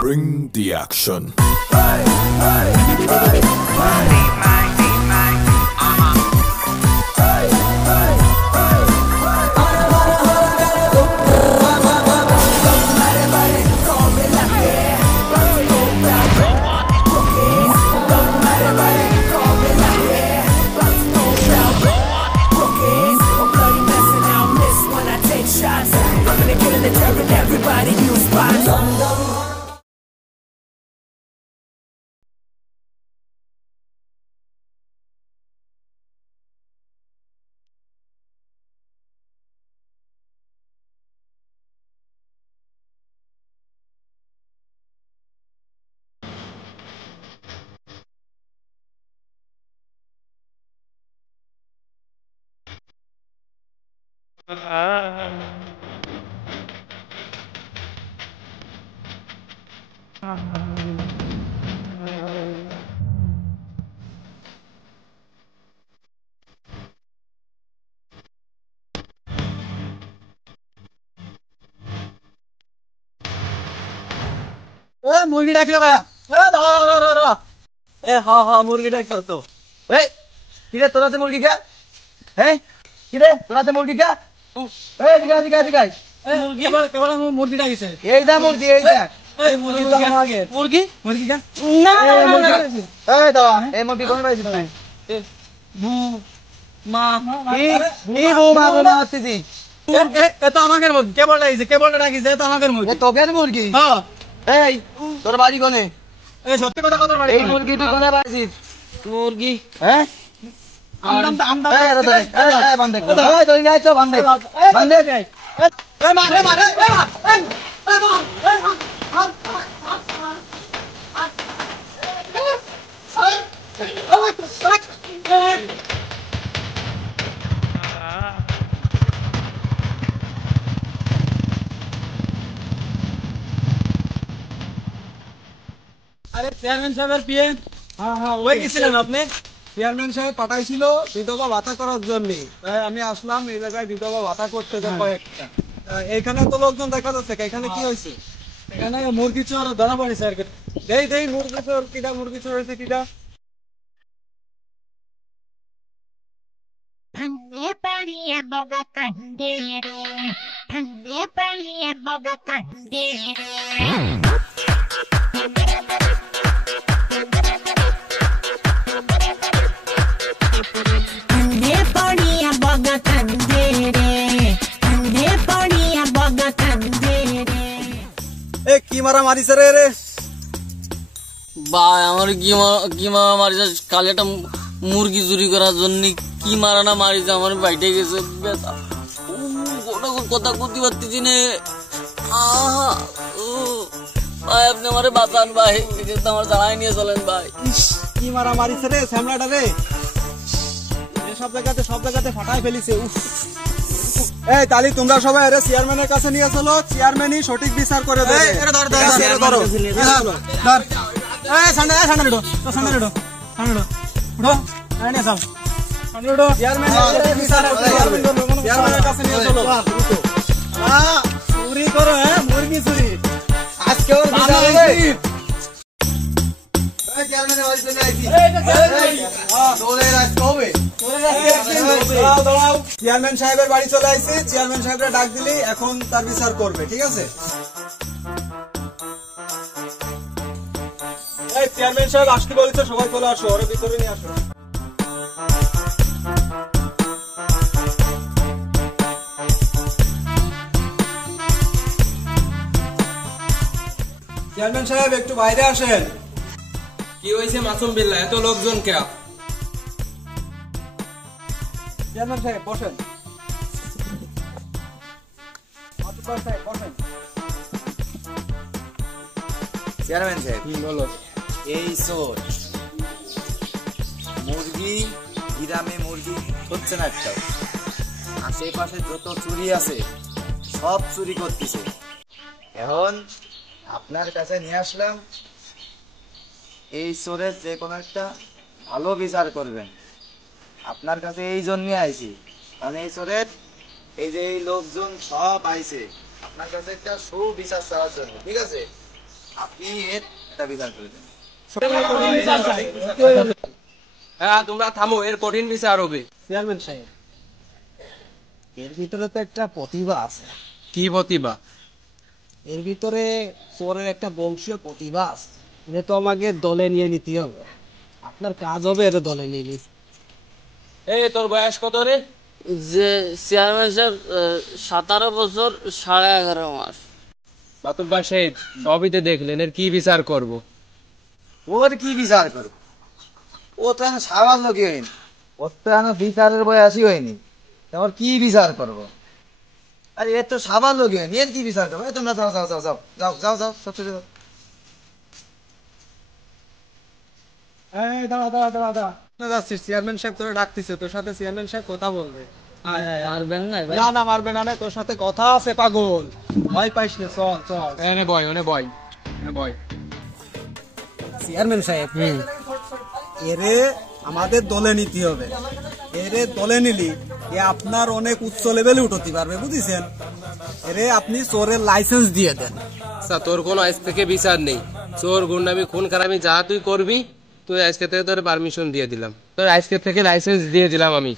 Bring the action. Everybody use spots. মুরগি ডাকলো দাঁড়া হ্যাঁ মুরগি ডাকলো তো কিরে তোরাতে মুরগি খা কিরে তোরাতে মুরগি খা মুরগি ডাকিছে এই দা মুরগি এই দা মুরগি মুরগি খা না এই মুরগি কোন পাইছিস তুমি মা আসতেছি তো আমাদের মুরগি কেবল ডাকিছে তো আমাদের মুরগি তোকে মুরগি হ্যাঁ এই তোর বাড়ি কোনে এই সত্যি কথা কত বাড়ি এই মুরগি তুই কোনে পাইছিস মুরগি আমদা এই রে এই বান্দে এই তুই যাই তো বান্দে এই মারে আরে চেয়ারম্যান সাহেবের পিএন হ্যাঁ ওই গেছিলেন আপনি চেয়ারম্যান সাহেব পাঠাইছিল বিধবা ভাতা করার জন্য তাই আমি আসলাম এই জায়গায় বিধবা ভাতা করতে কয়েকটা এখানে তো লোকজন দেখা যাচ্ছে এখানে কি হয়েছে এখানে মুরগি চোর ধরা পড়েছে আর কি দেই মুরগি চোর হয়েছে কিটা কি মারা মারিছে রে ভাই আমার কি মারা মারিছে কাল একটা মুরগি চুরি করার জন্য কি মারা না মারিছে আমার বাইটে গেছে কথা করতে পারতেছি না ভাই আপনি আমার বাঁচান ভাই আমার জানাই নিয়ে চলেন ভাই কি মারা মারিছে রে শ্যামলাটা রে সব জায়গাতে ফাটাই ফেলিছে এই তালি তোমরা সবাই আরে চেয়ারম্যানের কাছে নিয়ে চলো চেয়ারম্যানই সঠিক বিচার করে দেবে ধর এই সামনে উঠো চেয়ারম্যানের কাছে নিয়ে চলো চুরি করো মুরগি চুরি আজকে ওর বিচার হবে চেয়ারম্যান সাহেবের বাড়ি চলে আসছে চেয়ারম্যান সাহেবরা ডাক দিলি এখন তার বিচার করবে ঠিক আছে চেয়ারম্যান সাহেব আসতে বলেছে সবাই চলে আসো ওর ভিতরে নিয়ে আসো চেয়ারম্যান সাহেব একটু বাইরে আসেন কি হয়েছে মাসুম বিল্লাহ এত লোকজন কে চেয়ারম্যান সাহেব বসেন চেয়ারম্যান সাহেব বলো এই চোর মুরগি গ্রামে মুরগি হচ্ছে না একটা আশেপাশে যত চুরি আছে সব চুরি করতেছে এখন আপনার কাছে নিয়ে আসলাম এই চোরের যে কোনো একটা ভালো বিচার করবেন আপনার কাছে এই জন্যই আইছি মানে এই চোরের এই যে এই লোকজন সব আইছে আপনার কাছে একটা সুবিচার চাওয়ার জন্য ঠিক আছে আপনি এর একটা বিচার করে দেন। হ্যাঁ তোমরা থামো, এর কঠিন বিচার হবে। চেয়ারম্যান সাহেব, এর ভিতরে তো একটা প্রতিভা আছে। কি প্রতিভা? এর ভিতরে চোরের একটা বংশীয় প্রতিভা আছে। এটা তো আমাকে দলে নিয়ে নিতে হবে। আপনার কাজ হবে এটা দলে নিয়ে নিতে। এই তোর বয়স কত রে? যে চেয়ারম্যান সাহেব 17 বছর 11.5 মাস। মাতুব্বা সাহেব সবই তো দেখলেন, এর কি বিচার করব? ওর কি বিচার করবো? ও তো এখন সাবাস লোকই হয়নি, ওর তো এখন বিচারের বয়সই হয়নি, তোমার কি বিচার করবো? আরে এর তো সাবাস লোকই হয়নি, এর কি বিচার করবো? এই তোমরা যাও যাও যাও যাও যাও যাও যাও সব ছেড়ে দাও। এই দাঁড়া দাঁড়া দাঁড়া দাঁড়া, না যাচ্ছিস, চেয়ারম্যান সাহেব তোরা ডাকতেছে, তোর সাথে চেয়ারম্যান সাহেব কথা বলবে। পারবেন না ভাই? না না, মারবে না রে, তোর সাথে কথা আছে পাগল, ভয় পাইস না, চল চল। এনে বয়, ওনে বয়, এনে বয়। চেয়ারম্যান সাহেব, এরে আমাদের দলে নিতে হবে। এরে দলে নিলি এ আপনার অনেক উচ্চ লেভেলে উঠতে পারবে, বুঝেছেন? এরে আপনি চোরের লাইসেন্স দিয়ে দেন। আচ্ছা তোর কোনো আজ থেকে বিচার নেই, চোর গুন্ডামি খুন খারাপি যা তুই করবি, তুই আজকে থেকে তোর পারমিশন দিয়ে দিলাম, তোর আজকে থেকে লাইসেন্স দিয়ে দিলাম আমি।